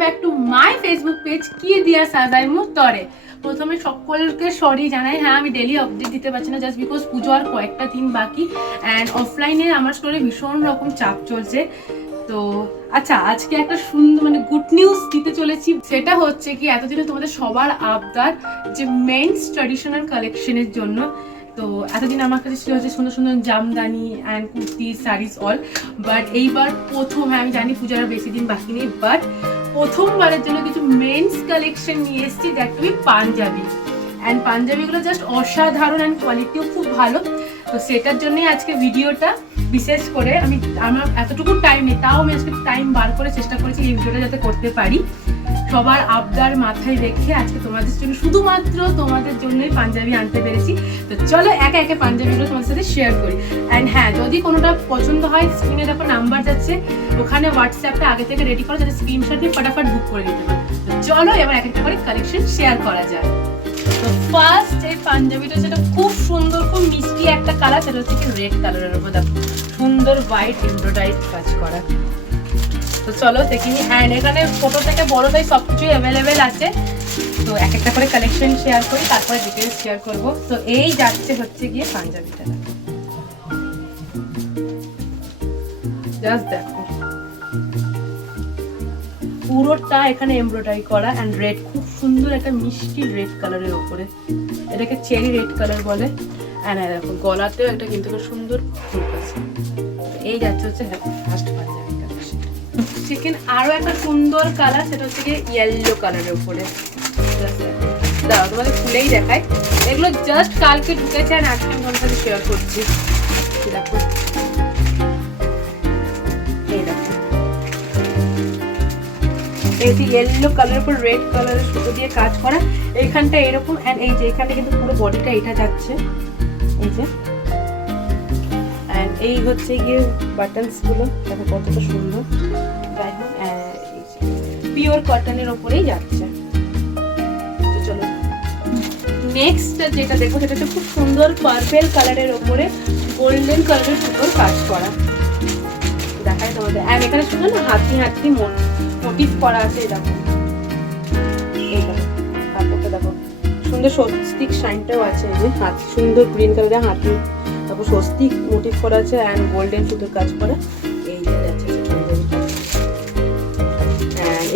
Back to my Facebook page কি দিয়া সাজাই মুখ তরে। প্রথমে সকলকে সরি জানাই, হ্যাঁ আমি ডেলি আপডেট দিতে পারছি না জাস্ট বিকজ পুজো আর কয়েকটা দিন বাকি অ্যান্ড অফলাইনে আমার স্টোরে ভীষণ রকম চাপ চলছে। তো আচ্ছা, আজকে একটা সুন্দর মানে গুড নিউজ দিতে চলেছি। সেটা হচ্ছে কি, এতদিনে তোমাদের সবার আবদার যে মেন্স ট্র্যাডিশনাল কালেকশনের জন্য। তো এতদিন আমার কাছে ছিল হচ্ছে সুন্দর সুন্দর Jamdani and kurti saris all, but এইবার প্রথম, হ্যাঁ আমি জানি পূজার বেশি দিন বাকি নেই, বাট প্রথমবারের জন্য কিছু মেন্স কালেকশন নিয়ে এসেছি, that to be panjabi. And পাঞ্জাবিগুলো জাস্ট অসাধারণ অ্যান্ড কোয়ালিটিও খুব ভালো। তো সেটার জন্যই আজকে ভিডিওটা। বিশেষ করে আমার এতটুকু টাইম নেই, তাও আমি আজকে টাইম বার করে চেষ্টা করেছি এই ভিডিওটা যাতে করতে পারি। সবার আবদার মাথায় রেখে আজকে তোমাদের জন্য, শুধুমাত্র তোমাদের জন্যই পাঞ্জাবি আনতে পেরেছি। তো চলো একে একে পাঞ্জাবিগুলো তোমাদের সাথে শেয়ার করি। অ্যান্ড হ্যাঁ, যদি কোনোটা পছন্দ হয় স্ক্রিনে দেখো নাম্বার যাচ্ছে, ওখানে হোয়াটসঅ্যাপটা আগে থেকে রেডি করো যাতে স্ক্রিনশট নিয়ে ফটাফট বুক করে দিতে পারো। তো চলো এবার এক একটা করে কালেকশন শেয়ার করা যায়। তো ফার্স্ট এই পাঞ্জাবিটা যেটা খুব সুন্দর, খুব মিষ্টি একটা কালার, সেটা হচ্ছে কি রেড কালারের উপর দেখো সুন্দর হোয়াইট এমব্রয়ডারি কাজ করা। তো চলো দেখিনি। অ্যান্ড এখানে ছোট থেকে বড় তাই সবকিছুই অ্যাভেলেবেল আছে। তো এক একটা করে কালেকশন শেয়ার করি, তারপরে ডিটেলস শেয়ার করব। তো এই যাচ্ছে হচ্ছে গিয়ে পাঞ্জাবিটা, জাস্ট দেখো পুরোটা এখানে এমব্রয়ডারি করা অ্যান্ড রেড, খুব সুন্দর একটা মিষ্টি রেড কালারের উপরে, এটাকে চেরি রেড কালার বলে। অ্যান্ড দেখো গলাতেও একটা কিন্তু সুন্দর ফুল আছে। এই যাচ্ছে হচ্ছে ফার্স্ট পাঞ্জাবি কালেকশন। সেকেন্ড আরো একটা সুন্দর কালার, সেটা হচ্ছে কি ইয়েলো কালারের উপরে। দাঁড়াও তোমাদের খুলেই দেখায়। এগুলো জাস্ট কালকে ঢুকেছে আর আজকে আমি তোমাদের সাথে শেয়ার করছি। দেখো এই দেখো, এই যে ইয়েলো কালারের উপর রেড কালারের সুতো দিয়ে কাজ করা, এইখানটা এরকম। অ্যান্ড এই যে এখানে কিন্তু পুরো বডিটা এটা যাচ্ছে, এই যে। অ্যান্ড এই হচ্ছে গিয়ে বাটনস গুলো, দেখো কতটা সুন্দর। যাই হোক, পিওর কটনের ওপরেই যাচ্ছে। তো চলো নেক্সট যেটা দেখো, সেটা হচ্ছে খুব সুন্দর পার্পেল কালারের ওপরে গোল্ডেন কালারের সুতোর কাজ করা, দেখায় তোমাদের। অ্যান্ড এখানে সুন্দর না হাতি হাতি মোটিভ করা আছে, দেখো এই দেখো কাপড়টা দেখো সুন্দর স্বস্তিক শাইনটাও আছে। এই যে হাতি সুন্দর গ্রিন কালারের হাতি, তারপর স্বস্তিক মোটিভ করা আছে অ্যান্ড গোল্ডেন সুতোর কাজ করা। এই যে যাচ্ছে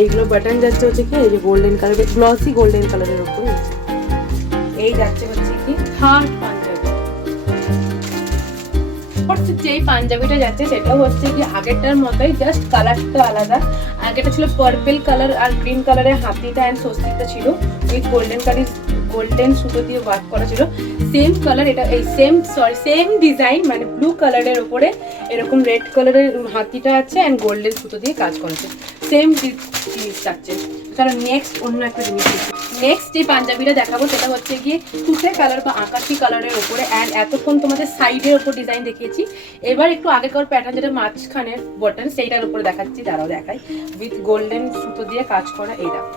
এইগুলো বাটন যাচ্ছে হচ্ছে কি এই যে গোল্ডেন কালারের, গ্লসি গোল্ডেন কালারের উপরে। এই যাচ্ছে হচ্ছে কি থার্ড পাঞ্জাবি। যেই পাঞ্জাবিটা যাচ্ছে সেটা হচ্ছে কি আগেরটার মতোই, জাস্ট কালারটা আলাদা। আগেটা ছিল পার্পল কালার আর গ্রিন কালারের হাতিটা অ্যান্ড স্বস্তিকটা ছিল উইথ গোল্ডেন সুতো দিয়ে ওয়ার্ক করা ছিল। সেম কালার এটা, এই সেম ডিজাইন মানে ব্লু কালারের উপরে এরকম রেড কালারের হাতিটা আছে অ্যান্ড গোল্ডেন সুতো দিয়ে কাজ করেছে, সেম জিনিস থাকছে। চলো নেক্সট অন্য একটা জিনিস। নেক্সট যে পাঞ্জাবিটা দেখাবো সেটা হচ্ছে গিয়ে তুতে কালার বা আকাশি কালারের উপরে। অ্যান্ড এতক্ষণ তোমাদের সাইডের ওপর ডিজাইন দেখিয়েছি, এবার একটু আগেকার প্যাটার্ন যেটা মাঝখানের বটন সেইটার উপরে দেখাচ্ছি, দাঁড়াও দেখাই। উইথ গোল্ডেন সুতো দিয়ে কাজ করা, এই দেখো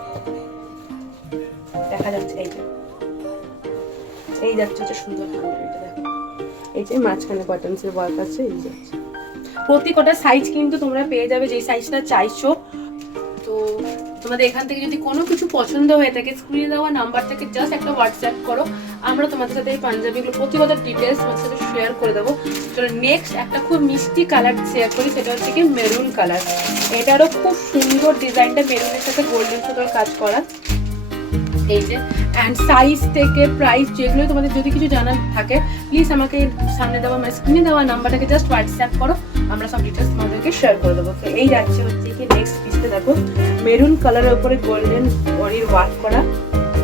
দেখা যাচ্ছে। এই যাচ্ছে হচ্ছে সুন্দর পাঞ্জাবিটা, দেখো এই যে মাঝখানে বাটনসের ওয়ার্ক আছে। এই যাচ্ছে প্রতি কটা সাইজ কিন্তু তোমরা পেয়ে যাবে যেই সাইজটা চাইছো। তো তোমাদের এখান থেকে যদি কোনো কিছু পছন্দ হয়ে থাকে, স্ক্রিনে দেওয়া নাম্বার থেকে জাস্ট একটা হোয়াটসঅ্যাপ করো, আমরা তোমাদের সাথে এই পাঞ্জাবিগুলো প্রতিবাদের ডিটেলস তোমাদের সাথে শেয়ার করে দেবো। চলো নেক্সট একটা খুব মিষ্টি কালার শেয়ার করি, সেটা হচ্ছে কি মেরুন কালার। এটারও খুব সুন্দর ডিজাইনটা, মেরুনের সাথে গোল্ডেন সুতোর কাজ করা। এই যে অ্যান্ড সাইজ থেকে প্রাইস যেগুলো তোমাদের যদি কিছু জানার থাকে প্লিজ আমাকে সামনে দেওয়া মানে স্ক্রিনে দেওয়া নাম্বারটাকে জাস্ট হোয়াটসঅ্যাপ করো, আমরা সব ডিটেলস তোমাদেরকে শেয়ার করে দেবো। এই যাচ্ছে হচ্ছে কি নেক্সট পিসটা, দেখো মেরুন কালারের উপরে গোল্ডেন জরির ওয়ার্ক করা।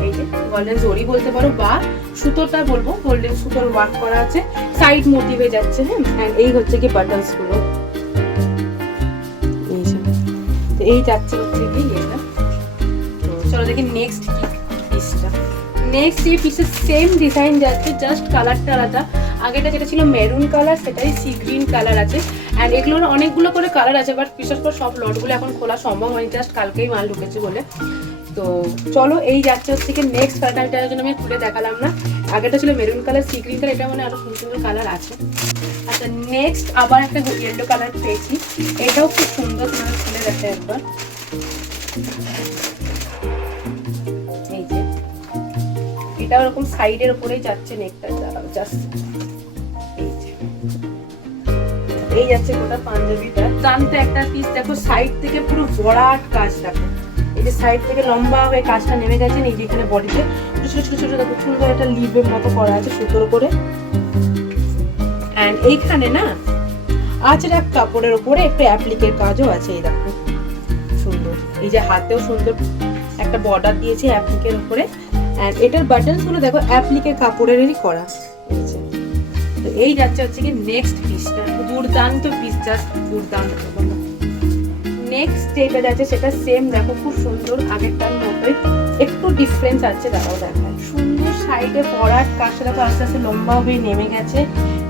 এই যে গোল্ডেন জরি বলতে পারো বা সুতোটা বলবো, গোল্ডেন সুতোর ওয়ার্ক করা আছে, সাইড মোটিভে যাচ্ছে। হ্যাঁ, অ্যান্ড এই হচ্ছে কি বাটনস গুলো। এই যে তো এই যাচ্ছে হচ্ছে কি এটা। তো চলো দেখি নেক্সট কি পিসটা। নেক্সট এই পিসের সেম ডিজাইন যাচ্ছে, জাস্ট কালারটা আলাদা। আগেটা যেটা ছিল মেরুন কালার, সেটাই সি গ্রিন কালার আছে। অ্যান্ড এগুলোর অনেকগুলো করে কালার আছে, বাট বিশেষ করে সব লটগুলো এখন খোলা সম্ভব হয়নি, জাস্ট কালকেই মাল ঢুকেছে বলে। তো চলো এই যাচ্ছে হচ্ছে কি নেক্সট কালারটা, এটার জন্য আমি খুলে দেখালাম না। আগেটা ছিল maroon colour, sea green colour, এটা মানে আরো সুন্দর সুন্দর কালার আছে। আচ্ছা নেক্সট আবার একটা ইয়েলো কালার পেয়েছি, এটাও খুব সুন্দর, তোমাদের খুলে দেখে একবার। এটা ওরকম সাইডের উপরেই যাচ্ছে নেকটা, জাস্ট এই যাচ্ছে গোটা পাঞ্জাবিটা। টানতে একটা পিস দেখো সাইড থেকে পুরো বড়াট কাজ, দেখো এই যে সাইড থেকে লম্বা হয়ে কাজটা নেমে গেছে। এই যে এখানে বডিতে ছোট ছোট ছোট দেখো সুন্দর একটা লিভের মতো করা আছে সুতোর করে। এন্ড এইখানে না আঁচড়াক কাপড়ের উপরে একটু অ্যাপ্লিকের কাজও আছে, এই দেখো সুন্দর। এই যে হাতেও সুন্দর একটা বর্ডার দিয়েছে অ্যাপ্লিকের উপরে। এন্ড এটার বাটনস গুলো দেখো অ্যাপ্লিকের কাপড়েরই করা। তো এই যাচ্ছে হচ্ছে কি নেক্সট পিসটা, দুর্দান্ত পিস, জাস্ট দুর্দান্ত। নেক্সট যেটা যাচ্ছে সেটা সেম দেখো খুব সুন্দর, আগেরটার মতোই একটু ডিফারেন্স আছে, দাঁড়াও দেখায়। সুন্দর সাইডে বড়ার কাজটা দেখো আস্তে আস্তে লম্বা হয়ে নেমে গেছে।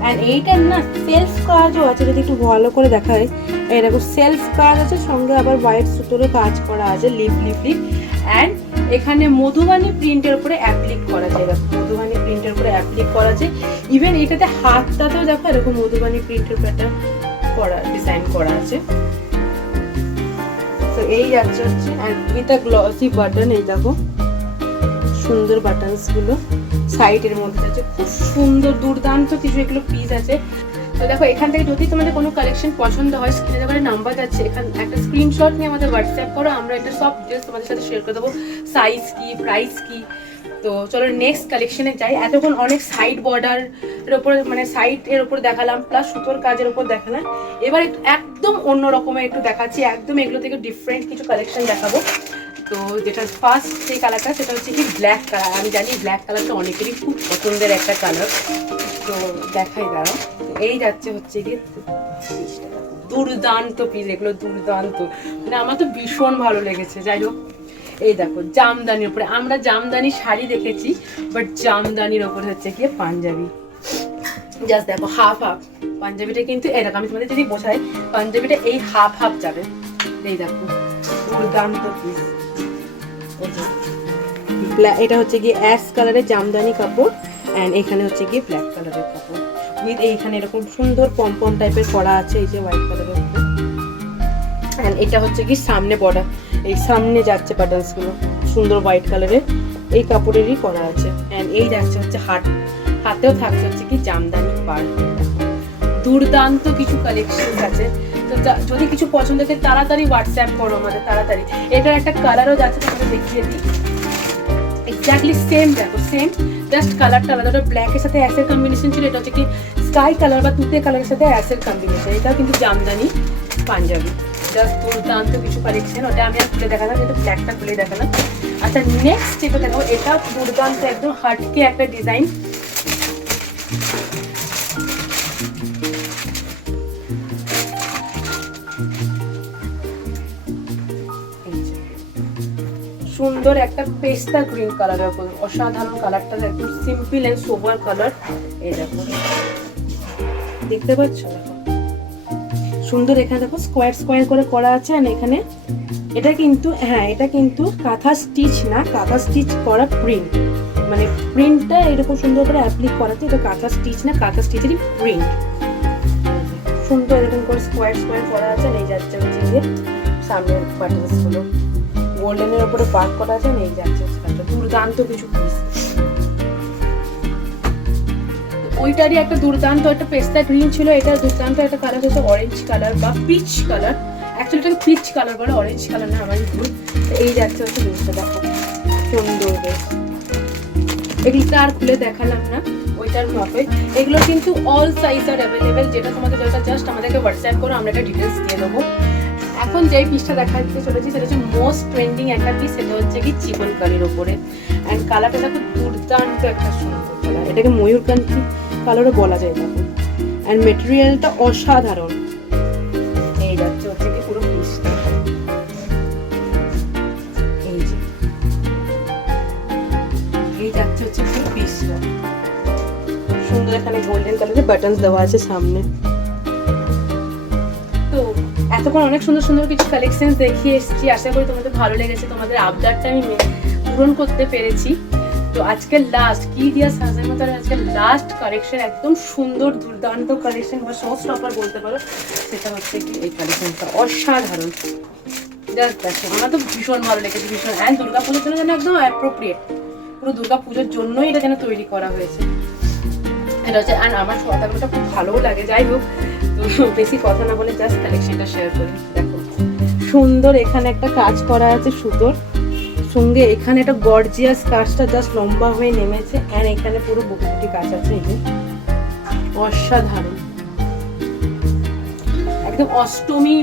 অ্যান্ড এইটার না সেলফ কাজও আছে, যদি একটু ভালো করে দেখা হয় এই দেখো সেলফ কাজ আছে, সঙ্গে আবার হোয়াইট সুতোরও কাজ করা আছে, লিপ লিপ লিপ। অ্যান্ড এখানে মধুবানি প্রিন্টের উপরে অ্যাপ্লিক করা যায়, দেখো মধুবানি প্রিন্টের উপরে অ্যাপ্লিক করা আছে। ইভেন এটাতে হাতটাতেও দেখো এরকম মধুবানি প্রিন্টের উপরে একটা করা ডিজাইন করা আছে। তো এই যাচ্ছে হচ্ছে উইথ আ গ্লসি বাটন, এই দেখো সুন্দর বাটনস গুলো সাইডের মধ্যে আছে, খুব সুন্দর দুর্দান্ত কিছু এগুলো পিস আছে। তো দেখো এখান থেকে যদি তোমাদের কোনো কালেকশন পছন্দ হয় স্ক্রিনে দেখো নাম্বার যাচ্ছে, এখানে একটা স্ক্রিনশট নিয়ে আমাদের হোয়াটসঅ্যাপ করো, আমরা এটা সব ডিটেলস তোমাদের সাথে শেয়ার করে দেবো, সাইজ কি প্রাইস কি। তো চলো নেক্সট কালেকশনে যাই। এতক্ষণ অনেক সাইড বর্ডার এর উপর মানে সাইড এর উপর দেখালাম, প্লাস সুতোর কাজের উপর দেখালাম। এবার একদম অন্য রকমের একটু দেখাচ্ছি, একদম এগুলো থেকে ডিফারেন্ট কিছু কালেকশন দেখাবো। তো যেটা ফার্স্ট যে কালারটা সেটা হচ্ছে কি ব্ল্যাক কালার। আমি জানি ব্ল্যাক কালারটা অনেকেরই খুব পছন্দের একটা কালার, তো দেখাই দাঁড়াও। এই যাচ্ছে হচ্ছে কি দুর্দান্ত পিস, এগুলো দুর্দান্ত, মানে আমার তো ভীষণ ভালো লেগেছে। যাই হোক এই দেখো জামদানির উপরে, আমরা জামদানি শাড়ি দেখেছি, বাট জামদানির উপরে হচ্ছে কি পাঞ্জাবি। জাস্ট দেখো হাফ হাফ পাঞ্জাবিটা, কিন্তু এরকম আমি তোমাদের যদি বোঝাই পাঞ্জাবিটা এই হাফ হাফ যাবে। এই দেখো দুর্দান্ত পিস। এটা হচ্ছে গিয়ে অ্যাশ কালারের জামদানি কাপড়, অ্যান্ড এখানে হচ্ছে গিয়ে ব্ল্যাক কালারের কাপড় উইথ এইখানে এরকম সুন্দর পম্পম টাইপের করা আছে, এই যে হোয়াইট কালারের উপর। অ্যান্ড এটা হচ্ছে কি সামনে বর্ডার, এই সামনে যাচ্ছে বাটনস গুলো সুন্দর হোয়াইট কালারের, এই কাপড়েরই করা আছে। অ্যান্ড এই যাচ্ছে হচ্ছে হাতেও থাকছে হচ্ছে কি জামদানি পাড়। দুর্দান্ত কিছু কালেকশন আছে। তো যদি কিছু পছন্দ হয় তাড়াতাড়ি হোয়াটসঅ্যাপ করো আমাদের, তাড়াতাড়ি। এটার একটা কালারও যাচ্ছে, তোমাদের দেখিয়ে দিই। এক্স্যাক্টলি সেম দেখো, সেম জাস্ট কালারটা আলাদা। ওটা ব্ল্যাকের সাথে অ্যাশের কম্বিনেশন ছিল, এটা হচ্ছে কি স্কাই কালার বা তুতে কালারের সাথে অ্যাশের কম্বিনেশন। এটাও কিন্তু জামদানি পাঞ্জাবি, জাস্ট দুর্দান্ত কিছু কালেকশন। ওটা আমি আর খুলে দেখালাম, কিন্তু ব্ল্যাকটা খুলে দেখালাম। আচ্ছা নেক্সট যেটা দেখো, এটা দুর্দান্ত একদম হাটকে একটা ডিজাইন। সুন্দর একটা পেস্তা গ্রিন কালারের উপর, অসাধারণ কালারটা, একদম সিম্পল এন্ড সোবার কালার। এই দেখো দেখতে পাচ্ছ, দেখো সুন্দর। এখানে দেখো স্কোয়ার স্কোয়ার করে করা আছে। আর এখানে এটা কিন্তু হ্যাঁ এটা কিন্তু কাঁথা স্টিচ না, কাঁথা স্টিচ করা প্রিন্ট, মানে প্রিন্টটা এরকম সুন্দর করে অ্যাপ্লিক করাতে, এটা কাঁথা স্টিচ না, কাঁথা স্টিচেরই প্রিন্ট। সুন্দর এরকম করে স্কোয়ার স্কোয়ার করা আছে। এই যাচ্ছে হচ্ছে যে সামনের বাটনস গুলো গোল্ডেনের উপরে পার্ক করা আছে, এই যাচ্ছে দুর্দান্ত কিছু পিস। ওইটারই একটা দুর্দান্ত একটা পেস্তা গ্রিন ছিল, এটা দুর্দান্ত একটা কালার হচ্ছে অরেঞ্জ কালার বা পিচ কালার। অ্যাকচুয়ালি এটাকে পিচ কালার বলে, অরেঞ্জ কালার না, আমার ভুল। তো এই যাচ্ছে হচ্ছে জিনিসটা, দেখো সুন্দর বেশ। এগুলোটা আর খুলে দেখালাম না, ওইটার মতোই। এগুলো কিন্তু অল সাইজ আর অ্যাভেলেবেল, যেটা তোমাদের যেটা জাস্ট আমাদেরকে হোয়াটসঅ্যাপ করো, আমরা একটা ডিটেলস দিয়ে দেবো। এখন যেই পিসটা দেখাতে চলেছি সেটা হচ্ছে মোস্ট ট্রেন্ডিং একটা পিস, সেটা হচ্ছে কি চিকন কারির উপরে। অ্যান্ড কালারটা দেখো দুর্দান্ত একটা সুন্দর কালার, এটাকে ময়ূরকান্তি কালারও বলা যায় দেখো। অ্যান্ড মেটেরিয়ালটা অসাধারণ। এই যাচ্ছে হচ্ছে কি পুরো পিসটা, এই যে এই যাচ্ছে হচ্ছে পুরো পিসটা সুন্দর। এখানে গোল্ডেন কালারের বাটনস দেওয়া আছে সামনে। তো এতক্ষণ অনেক সুন্দর সুন্দর কিছু কালেকশন দেখিয়ে এসেছি, আশা করি তোমাদের ভালো লেগেছে, তোমাদের আবদারটা আমি পূরণ করতে পেরেছি। তো আজকে লাস্ট কি দিয়া সাজানো, তার আজকে লাস্ট কালেকশন, একদম সুন্দর দুর্দান্ত কালেকশন বা শো স্টপার বলতে পারো, সেটা হচ্ছে কি এই কালেকশনটা অসাধারণ। জাস্ট দেখো আমার তো ভীষণ ভালো লেগেছে, ভীষণ। অ্যান্ড দুর্গাপুজোর জন্য যেন একদম অ্যাপ্রোপ্রিয়েট। পুরো দুর্গা পুজোর জন্যই এটা যেন তৈরি করা হয়েছে। এটা হচ্ছে, আর আমার সোয়াটারগুলোটা খুব ভালোও লাগে। যাই হোক, তো বেশি কথা না বলে জাস্ট কালেকশনটা শেয়ার করি। দেখো সুন্দর এখানে একটা কাজ করা আছে সুতোর সঙ্গে, এখানে একটা গর্জিয়াস কাজটা জাস্ট লম্বা হয়ে নেমেছে, অ্যান্ড এখানে পুরো বুকুটি কাজ আছে। এই যে অসাধারণ, একদম অষ্টমী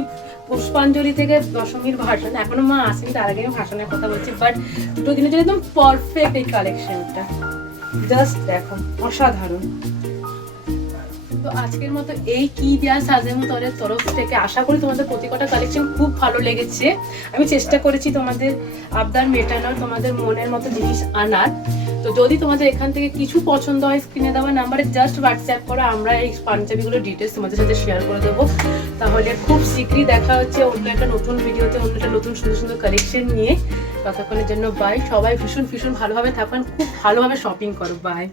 পুষ্পাঞ্জলি থেকে দশমীর ভাষণ, এখনো মা আসেনি, তার আগে আমি ভাষণের কথা বলছি, বাট দুটো দিনের জন্য একদম পারফেক্ট এই কালেকশনটা। জাস্ট দেখো অসাধারণ। তো আজকের মতো এই কি দেয়া সাজেমুতরের তরফ থেকে আশা করি তোমাদের প্রতিটা কালেকশন খুব ভালো লেগেছে। আমি চেষ্টা করেছি তোমাদের আবদার মেটানোর, তোমাদের মনের মতো জিনিস আনার। তো যদি তোমাদের এখান থেকে কিছু পছন্দ হয়, স্ক্রিনে দেওয়া নাম্বারে জাস্ট হোয়াটসঅ্যাপ করো, আমরা এই পাঞ্জাবিগুলোর ডিটেলস তোমাদের সাথে শেয়ার করে দেবো। তাহলে খুব শীঘ্রই দেখা হচ্ছে অন্য একটা নতুন ভিডিওতে, অন্য একটা নতুন সুন্দর সুন্দর কালেকশন নিয়ে। ততক্ষণের জন্য বাই। সবাই ভীষণ ভীষণ ভালোভাবে থাকুন, খুব ভালোভাবে শপিং করো। বাই।